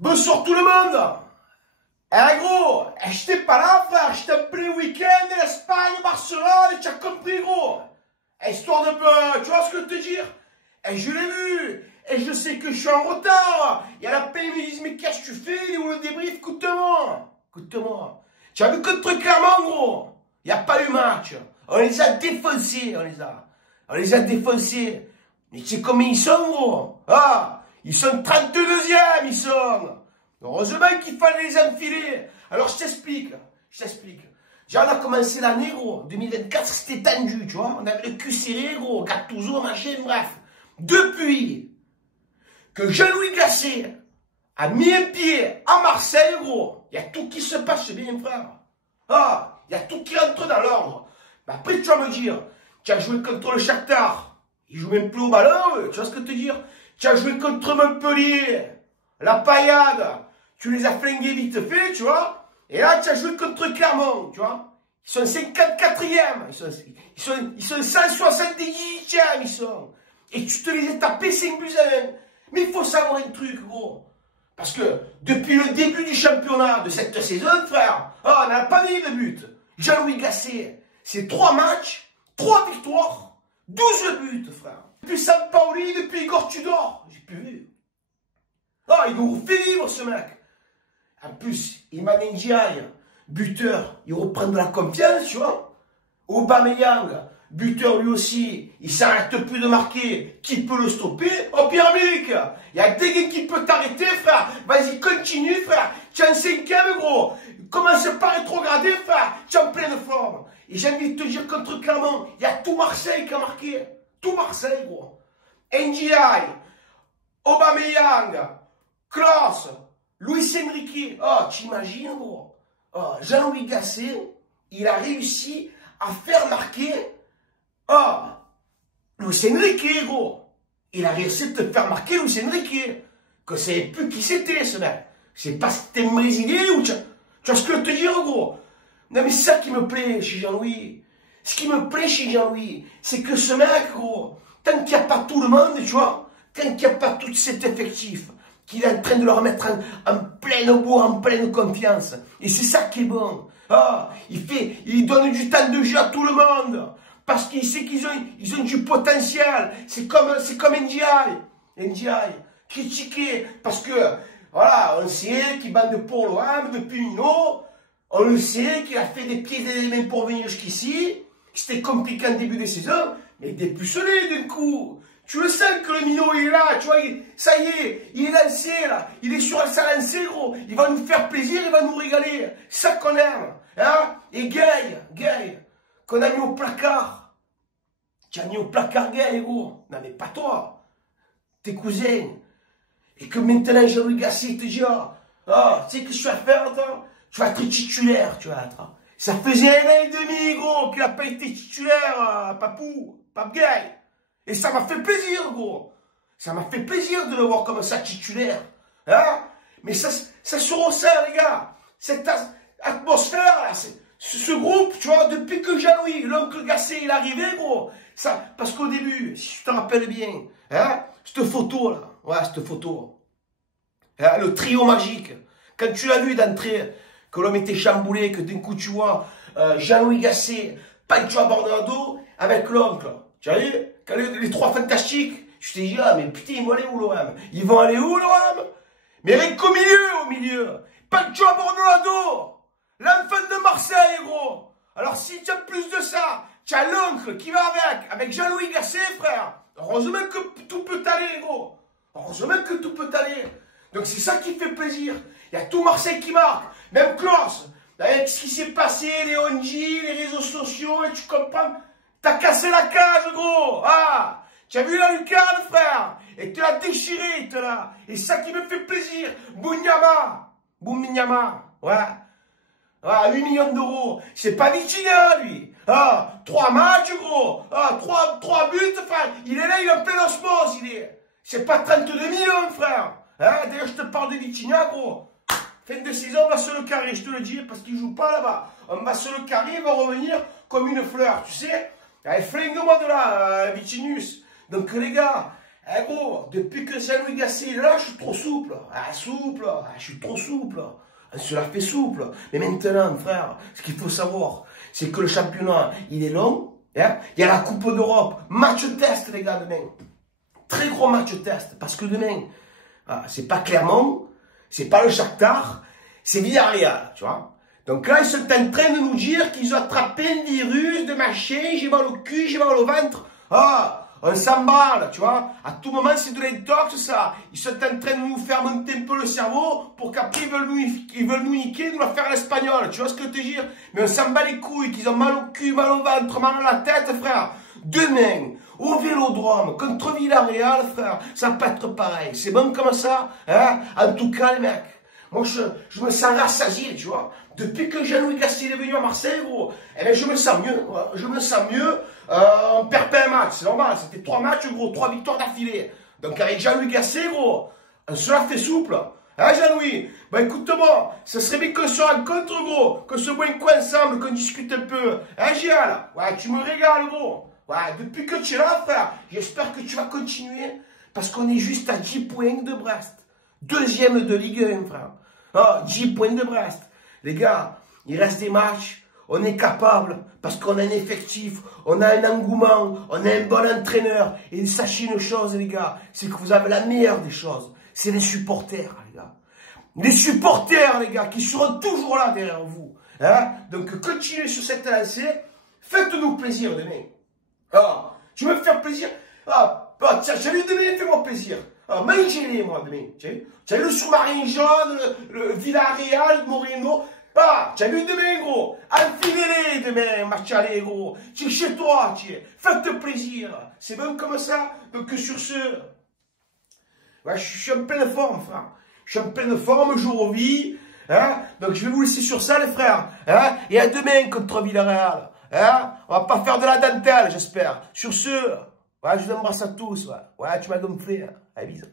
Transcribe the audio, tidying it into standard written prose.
Bonsoir tout le monde. Eh gros, j'étais pas là frère, j'étais en plein week-end, l'Espagne, Barcelone, tu as compris gros. Histoire de peu, tu vois ce que je veux te dire. Et je l'ai vu, et je sais que je suis en retard. Il y a la paix, ils me disent mais qu'est-ce que tu fais, où le débrief, écoute-moi. Écoute-moi. Tu as vu contre Clermont gros, il n'y a pas eu match. On les a défoncés, on les a défoncés. Mais tu sais combien ils sont gros. Ah, ils sont 32e, ils sont. Heureusement qu'il fallait les enfiler. Alors je t'explique. Déjà on a commencé l'année gros, 2024 c'était tendu, tu vois. On avait le cul serré gros, Gattuso, machin, bref. Depuis que Jean-Louis Gasset a mis un pied à Marseille gros, il y a tout qui se passe bien frère. Ah, il y a tout qui rentre dans l'ordre. Mais après tu vas me dire, tu as joué contre le Shakhtar, il joue même plus au ballon, tu vois ce que je veux te dire. Tu as joué contre Montpellier, la paillade, tu les as flingués vite fait, tu vois. Et là, tu as joué contre Clermont, tu vois. Ils sont 54e, ils sont 178e, ils sont. Et tu te les as tapés 5 buts à 1. Mais il faut savoir un truc, gros. Parce que depuis le début du championnat de cette saison, frère, oh, on n'a pas mis de but. Jean-Louis Gasset, c'est 3 matchs, 3 victoires, 12 buts, frère. Depuis Sampaoli, depuis Igor Tudor, j'ai plus vu. Oh, il nous fait vivre ce mec. En plus, Iliman Ndiaye, buteur, il reprend de la confiance, tu vois. Aubameyang, buteur lui aussi, il s'arrête plus de marquer. Qui peut le stopper? Oh, Pierre-Luc, il y a des gars qui peut t'arrêter, frère. Vas-y, continue, frère. Tu es en 5e, gros. Commence pas à rétrograder, frère. Tu es en pleine forme. Et j'ai envie de te dire, contre Clermont, il y a tout Marseille qui a marqué. Tout Marseille, gros. Ndiaye, Aubameyang, Klaus, Luis Enrique. Oh, t'imagines, gros. Oh, Jean-Louis Gasset, il a réussi à faire marquer. Oh, Luis Enrique, gros. Il a réussi à te faire marquer Luis Enrique. Que je savais plus qui c'était, ce mec. C'est parce que t'es brésilien ou tu vois ce que je veux te dire, gros. Non, mais c'est ça qui me plaît chez Jean-Louis. Ce qui me plaît chez Jean-Louis, c'est que ce mec, gros, tant qu'il n'y a pas tout le monde, tu vois, tant qu'il n'y a pas tout cet effectif, qu'il est en train de leur mettre en pleine bourre, en pleine confiance. Et c'est ça qui est bon. Ah, il donne du temps de jeu à tout le monde. Parce qu'il sait qu'ils ont du potentiel. C'est comme Ndiaye, critiqué. Parce que, voilà, on sait qu'il bande pour l'OM depuis Mino. On le sait qu'il a fait des pieds et des mains pour venir jusqu'ici. C'était compliqué en début de saison. Mais il est dépucelé d'un coup. Tu le sens que le minot il est là, tu vois, ça y est, il est lancé là, il est sur sa lancée gros, il va nous faire plaisir, il va nous régaler, c'est ça qu'on aime, hein. Et Gay, qu'on a mis au placard, tu as mis au placard Gay gros, non mais pas toi, tes cousins, et que maintenant Jean-Louis Gasset te dit, ah, tu sais que je vais faire, toi, tu vas être titulaire, tu vas être, ça faisait 1 an et demi gros, qu'il n'a pas été titulaire, papou, Pape Gay. Et ça m'a fait plaisir, gros. Ça m'a fait plaisir de le voir comme ça titulaire. Hein? Mais ça se ressent, les gars. Cette atmosphère, là, ce groupe, tu vois, depuis que Jean-Louis, l'oncle Gasset, il est arrivé, gros. Ça, parce qu'au début, si tu te rappelles bien, hein, cette photo, là, ouais, cette photo. Hein, le trio magique. Quand tu l'as vu d'entrée, que l'homme était chamboulé, que d'un coup, tu vois, Jean-Louis Gasset, Pancho Bernardo, avec l'oncle. Tu as vu? Quand les 3 fantastiques, je t'ai dit, ah, mais putain, ils vont aller où l'OM? Ils vont aller où l'OM? Mais rien qu'au milieu, Pancho Bernardo, l'enfant de Marseille, gros. Alors, si tu as plus de ça, tu as l'oncle qui va avec Jean-Louis Gasset, frère. Heureusement que tout peut aller, gros. Heureusement que tout peut aller. Donc, c'est ça qui fait plaisir. Il y a tout Marseille qui marque. Même Klaus, avec ce qui s'est passé, les ONG, les réseaux sociaux, et tu comprends. T'as cassé la cage, gros. Ah, tu as vu la lucarne, frère. Et tu l'as déchiré, là. Et ça qui me fait plaisir. Boumnyama. Ouais. Ah, 8 millions d'euros. C'est pas Vitinha, lui. Ah, 3 matchs, gros. Ah, 3 buts, frère. Il est là, il est en plein osmose, il est. C'est pas 32 millions, frère. Hein, d'ailleurs, je te parle de Vitinha, gros. Fin de saison, on va se le carrer, je te le dis, parce qu'il joue pas là-bas. On va se le carrer, il va revenir comme une fleur, tu sais. Allez, flingue-moi de là, Vitinus. Donc, les gars, Eh gros, depuis que Jean-Louis Gasset est là, je suis trop souple. Ah, souple, je suis trop souple. On se la fait souple. Mais maintenant, frère, ce qu'il faut savoir, c'est que le championnat, il est long. Hein? Il y a la Coupe d'Europe. Match test, les gars, demain. Très gros match test. Parce que demain, c'est pas Clermont, c'est pas le Shakhtar, c'est Villarreal, tu vois. Donc là, ils sont en train de nous dire qu'ils ont attrapé un virus de machin, j'ai mal au cul, j'ai mal au ventre. On s'emballe, tu vois. À tout moment, c'est de l'intox, ça. Ils sont en train de nous faire monter un peu le cerveau pour qu'après, ils veulent nous niquer, nous la faire à l'espagnol. Tu vois ce que je veux te dire? Mais on s'en bat les couilles, qu'ils ont mal au cul, mal au ventre, mal à la tête, frère. Demain, au Vélodrome, contre Villarreal, frère, ça peut être pareil. C'est bon comme ça, hein? En tout cas, les mecs, moi, je me sens rassasié, tu vois. Depuis que Jean-Louis Gasset est venu à Marseille, gros, eh bien, je me sens mieux. Je me sens mieux. On perd pas un match, c'est normal. C'était 3 matchs, gros, 3 victoires d'affilée. Donc, avec Jean-Louis Gasset, gros, on se la fait souple. Hein, Jean-Louis? Ben, écoute-moi, ça serait bien qu'on se rencontre, gros, qu'on se voit un coup ensemble, qu'on discute un peu. Hein, Géal? Ouais, tu me régales, gros. Ouais, depuis que tu es là, frère, j'espère que tu vas continuer. Parce qu'on est juste à 10 points de Brest. Deuxième de Ligue 1, frère. 10 points de Brest. Les gars, il reste des matchs. On est capable parce qu'on a un effectif, on a un engouement, on a un bon entraîneur. Et sachez une chose, les gars, c'est que vous avez la meilleure des choses. C'est les supporters, les gars. Les supporters, les gars, qui seront toujours là derrière vous. Hein? Donc, continuez sur cette lancée. Faites-nous plaisir demain. Tu veux me faire plaisir? Tiens, salut demain, fais-moi plaisir. Mangez-les, moi, demain. Tu as le sous-marin jaune, le Villarreal, Moreno. Tu as vu demain, gros. Enfilez-les demain, match aller, gros. Tu es chez toi, faites plaisir. C'est bon comme ça. Donc, sur ce, ouais, je suis en pleine forme, frère. Je suis en pleine forme, je revis. Hein? Donc, je vais vous laisser sur ça, les frères. Hein? Et à demain contre Villarreal. Hein? On va pas faire de la dentelle, j'espère. Sur ce, ouais, je vous embrasse à tous. Ouais, tu m'as gonflé. Hein? Allez, bisous.